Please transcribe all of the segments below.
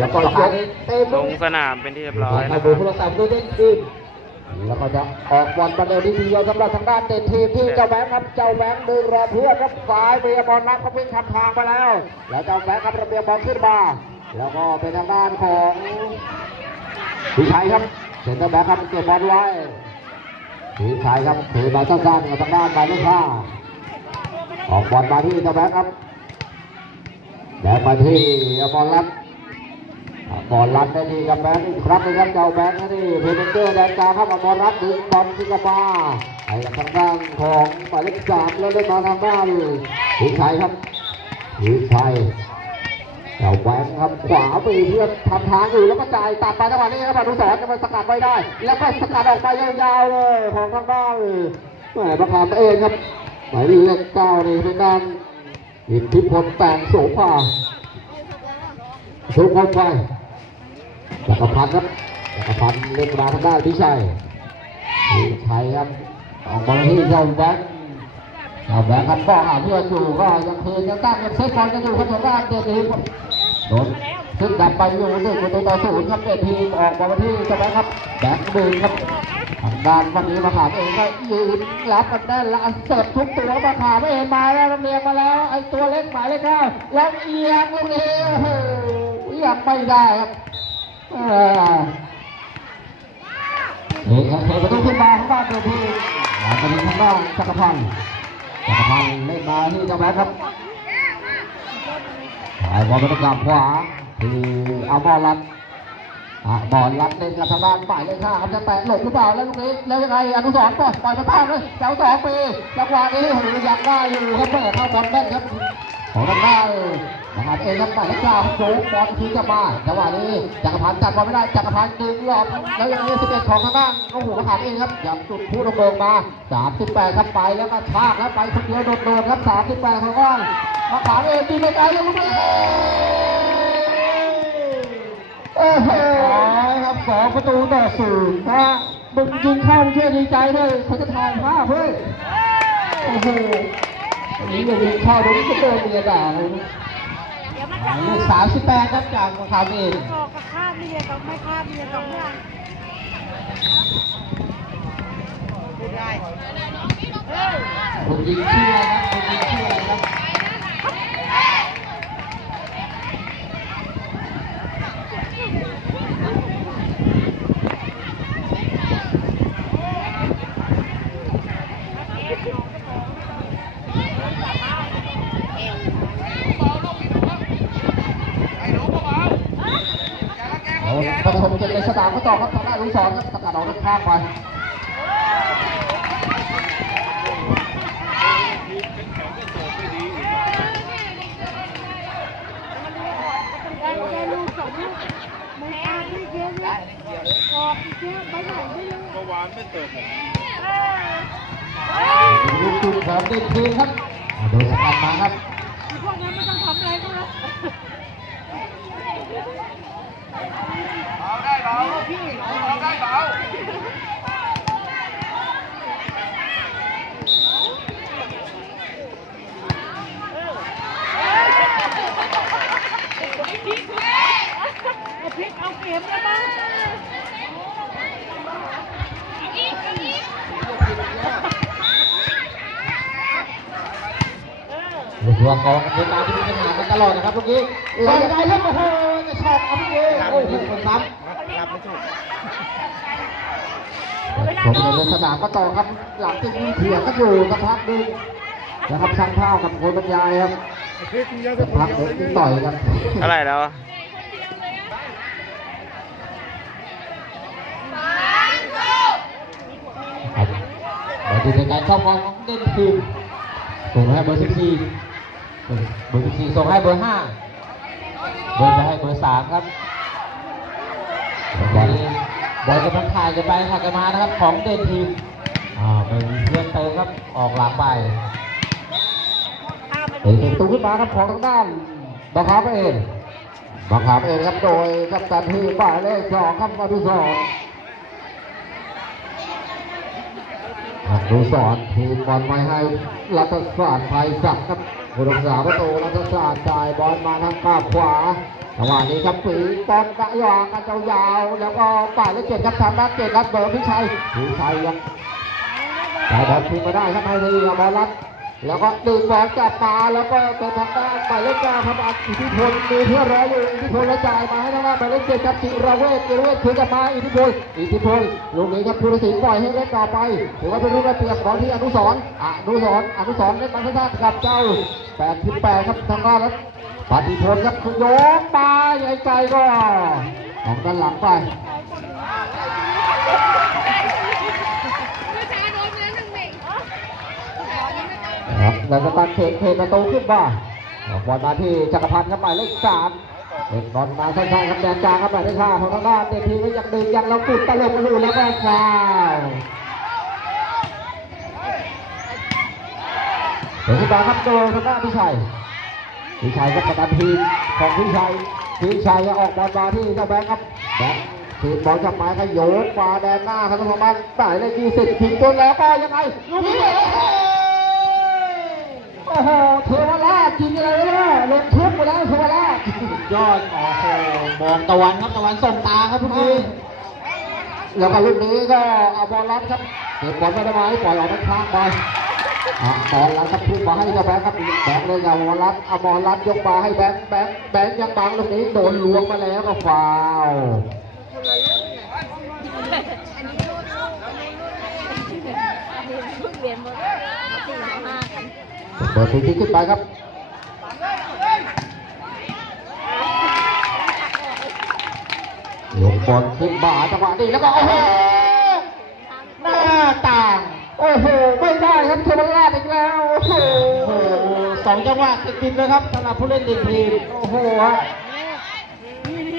แล้วก็ยกเต็มลงสนามเป็นที่เรียบร้อยให้นะคดูรับผู้รักษาประตูเด่นทีมแล้วก็จะออกบอลประเดิมที่ทีเดียวสำหรับทางด้านเด่นทีมที่เจ้าแบงค์ครับ เจ้าแบงค์ดึงรอเพื่อนครับฝ่ายเบียร์บอลรับก็วิ่งทำทางไปแล้ว แล้วเจ้าแบงค์ครับระเบียบบอลขึ้นมา แล้วก็เป็นทางด้านของพี่ชัยครับเซนเตอร์แบ็คครับเก็บบอลไว้พี่ชัยครับถือบอลสั้นๆกับทางด้านหมายเลขห้าออกบอลมาที่เจ้าแบงค์ครับแบงค์มาที่บอลรัด บอลรัดได้ดีกับแบงค์อีกครั้งนึงครับเจ้าแบงค์นี่เพเนเตอร์แดนกลางครับเอาบอลรัดถึงบอลที่กระมาให้ทางด้านของหมายเลขสามแล้วเล่นมาทางด้านหิชัยครับหิชัยเจ้าแบงค์ครับขวาไปเพื่อทำทางอยู่แล้วก็จ่ายตัดไปจังหวะนี้ครับอนุสรณ์จะมาสกัดไว้ได้ แล้วก็สกัดออกไปยาวๆเลยของทางด้านแหมประคามเองครับหมายเลขเก้านี่เป็นด้านอิทธิพลแตงโสภาชุบเข้าไป จักรพันธ์ครับจักรพันธ์เล่นมาทางด้านพิชัยพิชัยครับออกมาที่เจ้าแบงค์เจ้าแบงค์ครับก็หาเพื่ออยู่ก็ยังคืนยังตั้งยังเซฟบอลกันอยู่ครับทางด้านเดชทีโดนขึ้นดับไปอยู่หนึ่งประตูต่อศูนย์ครับเดชทีมออกมาที่เจ้าแบงค์ครับแบงค์ดึงครับทางด้านวันนี้มาขาเองก็ยืนรับกันได้ละเสิร์ฟทุกตัวมาขาไม่เองมาแล้วเรียงมาแล้วไอ้ตัวเล็กหมายเลขเก้าแล้วเอียงลูกนี้โอ้โหยังไม่ได้ครับ อ่านี่ครับเทประตูขึ้นมาของบ้านเดิมทีมาเป็นทางด้านจักรพันธ์จักรพันธ์เล่นมาที่เจ้าแบงค์ครับถ่ายบอลไปตรงกลางขวาที่เอาบอลรัดบอลรัดเล่นกับทางด้านฝ่ายเลขห้าครับจะแตะหลบหรือเปล่าแล้วลูกนี้แล้วยังไงอนุสรปล่อยปล่อยมาพลาดเลยแถวสองปีจังหวะนี้ยังได้อยู่ครับเมื่อเข้าบอลแม่นครับของทางด้าน นะครับเองครับหมายเลขเก้าโจ๊กบอลคืนกลับมาจังหวะนี้จักรพันธ์จัดบอลไม่ได้จักรพันธ์ดึงหลอกแล้วยังมีสิบเอ็ดของทางด้านโอ้โหขามเองครับยับจุดผู้ระเบิดมาสามสิบแปดครับไปแล้วก็ชากแล้วไปคนเดียวโดดๆครับสามสิบแปดของว่างมะขามเองดีไม่ไกลเลยลูกนี้โอ้โหครับสองประตูต่อศูนย์นะมึงยิงเข้าเพื่อดีใจเลยเขาจะถ่ายภาพเฮ้ยโอ้โหวันนี้ยังมีข้าวตรงนี้ก็เดินเมียด่าเลย เดี๋ยวมันหจะมายเลขสามสิบแปดครับจากมะขามเองออกกับข้ามเมียกับไม่ข้ามเมียกับเพื่อนไม่ได้เฮ้ยคนยิงชื่ออะไรครับคนยิงชื่ออะไรครับเอาผสมเกมในสนามก็ต่อครับทางด้านลุง สอนครับสกัดออกด้านข้างไปได้แค่ลูกสองลูกไม่ข้ามไม่เยอะเลยออกเยอะไปไหนไม่รู้เมื่อวานไม่เติมเออเป็นลูกจุดของเด่นทีมครับอ่าโดยสกัดมาครับ พวกนั้นไม่ต้องทำอะไรก็แล้ว เอาได้เบาพี่เอาได้เบา เอาพริก เอาเก็บแล้วบ้างลูกหัวกองเป็นตามที่มีปัญหากันตลอดนะครับเมื่อกี้ลอยได้แล้วโอ้โหจะชอบครับเมื่อกี้โอ้โหคนซ้ำผมในสนามก็ต่อครับ หลังจากมีเถียงกันอยู่สักพักหนึงนะครับช่างภาพกับคนบรรยายครับพี่คุณยังสักพักหนึ่งต่อยกันเท่าไหร่แล้วอะ ครับมา ดูในการเข้าบอลของเด่นทีมส่งให้เบอร์สิบสี่เบอร์สิบสี่ส่งให้เบอร์ห้าเบอร์ไปให้เบอร์สามครับบอลบอลกำลังถ่ายกันไปถ่ายกันมานะครับ ของเด่นทีมอ่าเป็นเพื่อนเติมครับออกหลังไปเห็นประตูขึ้นมาครับของทางด้านบังคับเองบังคับเองครับโดยกัปตันที่หมายเลขสองครับมาดูสองมา ดูสอนทีมบอลไปให้รัฐศาสตร์ไทยสักครับผู้รักษาประตูรัฐศาสตร์จ่ายบอลมาทางปาขวาจังหวะนี้ครับปีตอนกระยองกันยาวๆแล้วก็ป่าดเละเจ็ดครับทางด้านเจ็ดรัดเบอร์พิชัยพิชัยยังได้บอลคืนมาได้ครับไทยทีบอลรัด แล้วก็ดึงบอลกลับมาแล้วก็เป็นทางด้านหมายเลขเก้าครับอิทธิพลมีเพื่อนรออยู่อิทธิพลแล้วจ่ายมาให้ทางด้านหมายเลขเจ็ดครับจิรเวชจิรเวชคืนกลับมาอิทธิพลอิทธิพลลูกนี้ครับพุทธศิลป์ปล่อยให้เล่นต่อไปถือว่าเป็นลูกได้เปรียบของที่อนุสรอนุสรอนุสรเล่นมาสั้นกับเจ้า88ครับทางด้านแล้วปฏิพลครับโยกมาใหญ่ไกลก็ของด้านหลังไป ครับแล้วก็ตัดเขตเขตประตูขึ้นมาออกบอลมาที่จักรพันธ์ครับหมายเลขสามเล่นบอลมาสั้นๆครับแดนกลางครับหมายเลขห้าของทางด้านเด็กทีก็ยังดึงยังเราปุดตลบมาดูแล้วก็ฟาวเดี๋ยวขึ้นมาครับโดนทางด้านพิชัยพี่ชัยก็ประกันทีมของพี่ชัยพี่ชัยจะออกบอลมาที่เจ้าแบงค์ครับแบงค์ทีมบอลกลับหมายก็โยกมาแดนหน้าครับทุกท่านผู้ชมายเลขยี่สิบทิ้งตัวแล้วก็ยังไงลูกนี้ โอ้โหเทวราชจริงเลยนะลงทุกไปแล้วเทวราชยอดโอ้โหมองตะวันครับตะวันส่งตาครับทุกทีแล้วก็ลูกนี้ก็เอาบอลรับครับเก็บบอลไม่ได้ไหมปล่อยออกด้านข้างไปอะบอลรับครับพุ่งมาให้เจ้าแบงค์ครับแบงค์เลยเอาบอลรับเอาบอลรับยกมาให้แบงค์แบงค์แบงค์ยังบังลูกนี้โดนลวงมาแล้วก็ฟาวล์ เพิ่งเรียนมาสี่ห้ากัน เปิดทีขึ้นไปครับยกบอลขึ้นมาจังหวะนี้แล้วก็โอ้โหหน้าต่างโอ้โหไม่ได้ครับเทวราชอีกแล้วโอ้โหสองจังหวะติดๆเลยครับสำหรับผู้เล่นเด็กทีมโอ้โหฮะ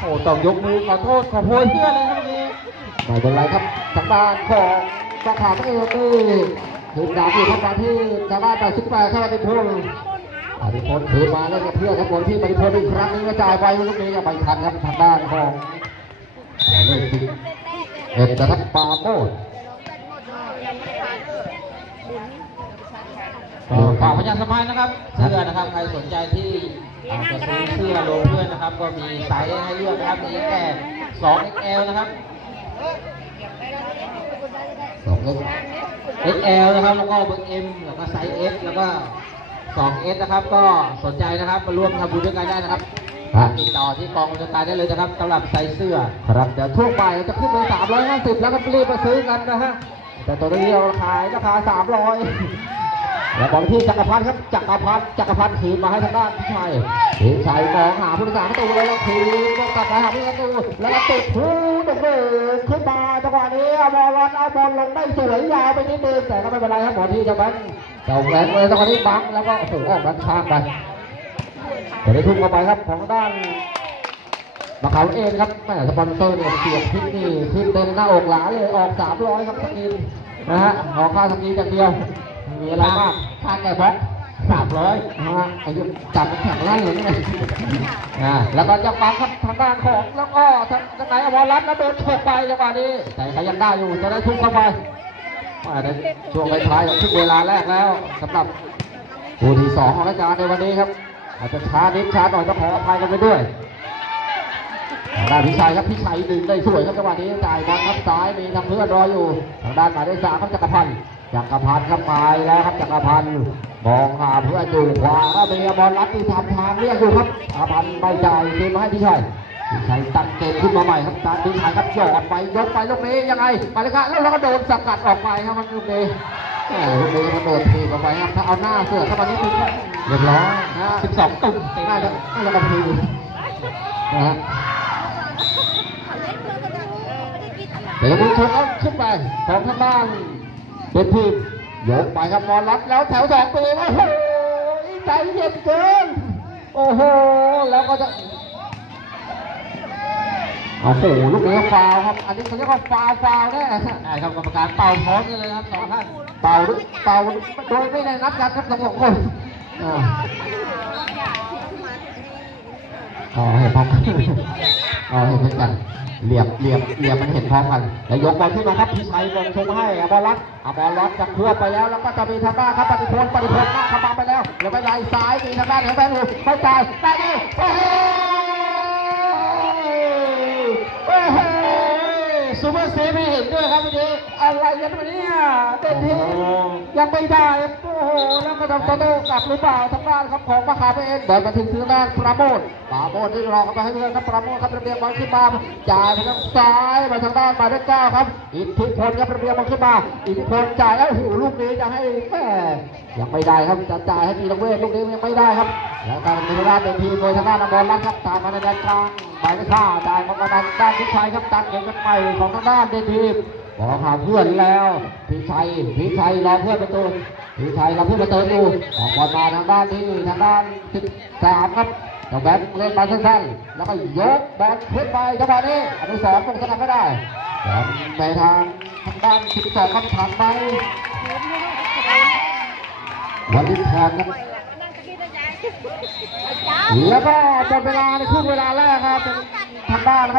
โอ้ต้องยกมือขอโทษขอโพยเพื่อนเลยครับทีไม่เป็นไรครับทางด้านของสาขาพระเอ กนี่ทีมดาวที่ทำมาที่ทางด้านแปดสิบแปดครับอธิพลอธิพลถือมาเล่นกับเพื่อนครับบอลที่อธิพลอีกครั้งนึงกระจายไปลูกนี้ก็ไปทันครับทางด้านของเลขสิบเอ็ดกระทับปาโมดฝากประชาสัมพันธ์นะครับเสื้อนะครับใครสนใจที่จะซื้อเสื้อโลเพื่อนนะครับ ก็มีไซส์ให้เลือกนะครับมีแต่ 2XL นะครับสองเล็ก XL นะครับแล้วก็เบอร์ M แล้วก็ไซส์ S แล้วก็ 2S นะครับ ก็สนใจนะครับมาร่วมทำบุญด้วยกันได้นะครับครับติดต่อที่กองบัญชาการได้เลยนะครับสำหรับไซส์เสื้อครับเดี๋ยวช่วงบ่ายจะขึ้นเป็น350 แล้วก็รีบมาซื้อกันนะฮะแต่ตัวนี้เราขายราคา300 แล้วบอลที่จักรพันธ์ครับจักรพันธ์จักรพันธ์ขีดมาให้ทางด้านพี่ชัยพี่ชัยมองหาผู้รักษาประตูเลยแล้วขีดก็กลับมาหาผู้รักษาประตูแล้วก็ติดผู้ตกเลยขึ้นมาจังหวะนี้เอาบอลรันเอาบอลลงได้สวยยาวไปนิดนึงแต่ก็ไม่เป็นไรครับบอลที่จะแบงค์เจ้าแบงเลยจังหวะนี้บังแล้วก็โอ้โหออกด้านข้างไปแต่ได้ทุ่มเข้าไปครับของด้านมาเขาเองครับแม่สปอนเซอร์เนี่ยเสียบพริกนี่ขึ้นเต็มหน้าอกหลาเลยออกสามร้อยครับสกินนะฮะออกค่าสกินอย่างเดียวม่มีอะไรมาก ค่าแก่บล็อกสามร้อยนะฮะอายุจับมันแข็งแรงเลยนี่นะแล้วก็จะปังครับทางด้านของแล้วก็ทางทางไหนอมรรัตน์แล้วโดนฉกไปจังหวะนี้ แต่ก็ยังได้อยู่จะได้ทุ่มเข้าไปมาในช่วงท้ายๆของครึ่งเวลาแรกแล้วสำหรับคู่ที่สองของรายการในวันนี้ครับ อาจจะช้านิดช้าหน่อยต้องขออภัยกันไปด้วยทางด้านพิชัยครับพิชัยดึงได้สวยครับจังหวะนี้จ่ายบอลครับซ้ายมีทางเพื่อนรออยู่ทางด้านหมายเลขสามครับจักรพันธ์ จักรพันธ์ครับไปแล้วครับจักรพันธ์มองหาเพื่อนอยู่ขวาก็มีบอลรัดที่ทำทางเรียกอยู่ครับจักรพันธ์ไม่จ่ายคืนมให้พิชัยพิชัยตัดเกมขึ้นมาใหม่ครับตาพิชัยครับหยอดไปยกไปลูกนี้ยังไงไปเลยครับแล้วเราก็โดนสกัดออกไปครับมันลูกนี้แหมลูกนี้มันโดนทีบออกไปครับถ้าเอาหน้าเสือเข้ามานิดนึงเรียบร้อยนะ12ตุ่มเต็มน่าจะน่ากระพีนะฮะเดี๋ยวดูชกเอาขึ้นไปของทางด้าน เป็นทีมยกไปครับมอลรัดแล้วแถวสองปีโอ้โหใจเย็นเกิน โอ้โห แล้วก็จะโอ้โหลูกนี้ก็ฟาวล์ครับ อันนี้เขาเรียกว่าฟาวล์ฟาวล์แน่ได้ครับกรรมการเป่าพร้อมกันเลยครับสองท่านเป่าหรือเป่าโดยไม่ได้นัดกันครับทั้งสองคนอ่าอ๋อเห็นพร้อมกันอ๋อเห็นเหมือนกัน เหลี่ยบเหลี่ยบเหลี่ยบมันเห็นพร้อมกันแล้วยกบอลขึ้นมาครับพิชัยลงชงให้อาบอลล็อกเอาบอลลัอจากเพื่อไปแล้ว แล้วก็จะมีทางด้านครับปฏิพลปฏิพลหน้าขบังไปแล้วเดี๋ยวไปไหลซ้ายมีทางด้าดี๋ยวไปหูเข้าใได้ดีโอ้โหโอ้โหซูเปอร์เซฟไม่เห็นด้วยครับวันนี้อะไรกันวันนี้เต็มที่ยังไม่ได้ แล้วก็ทำโตโต้กลับหรือเปล่าทางด้านครับของมหาเองบอลมาถึงทางด้านปราโมทปราโมทที่รอเข้าไปให้เพื่อนครับปราโมทครับระเบียงบอลขึ้นมาจ่ายไปทางซ้ายมาทางด้านมายเลขเก้าครับ อิทธิพลครับระเบียงบอลขึ้นมาอิทธิพลจ่ายแล้วโอ้โหลูกนี้จะให้แม่ยังไม่ได้ครับจะจ่ายให้มีระเวทลูกนี้ยังไม่ได้ครับแล้วการมีด้านเป็นทีมโดยทางด้านบอลรัดครับตามมาในแดนกลางหมายเลขห้าจ่ายมาทางด้านด้านพิชัยครับตัดเองกันใหม่ของทางด้านเดนทีมบอกหาเพื่อนแล้วพี่ชัยพี่ชัยรอเพื่อนประตู พี่ชัยเรอเพื่อนประตูอยู่ออกบอลมาทางด้านนี้ทางด้านสิบสามครับเจ้าแบงค์เล่นมาสั้นๆแล้วก็ยกบอลขึ้นไปจังหวะนี้อนุสรณ์ลงสนามไม่ได้บอลไปทางทางด้านสิบสองครับผ่านไปวันนี้ผ่านครับแล้วก็หมดเวลาในครึ่งเวลาแรกครับทางด้านนะครับ